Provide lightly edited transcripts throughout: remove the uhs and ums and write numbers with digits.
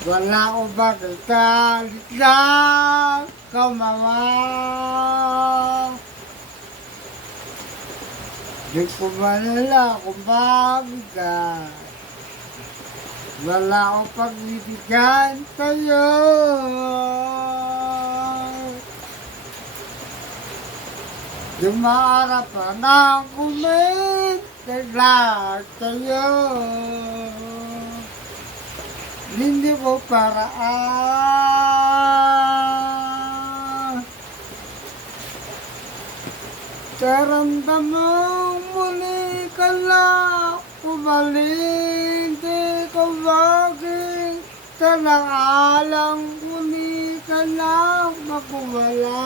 Wala ko magagalit na kamawa. Di ko malala kung bakit wala ko pagbibigyan sa'yo. Yung maarapan ng kumitaglag sa'yo. Hindi mo paraan. Karamdam mong muli ka lang umalik. Di ko maging talang-alang muli ka lang makuwala.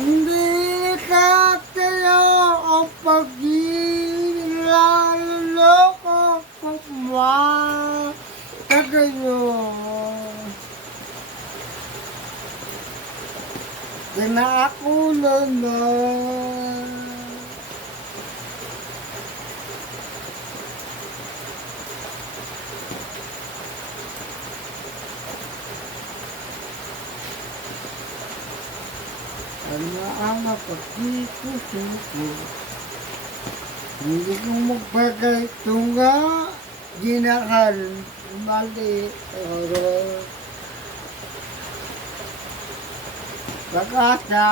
Hindi ka kayo ang pag-ilaloko kung tagayo. Di na ako naman. Ano ang napagkikusuko? Hindi ko magbagay tunga, ginahal, mali, oro. Pag-asa.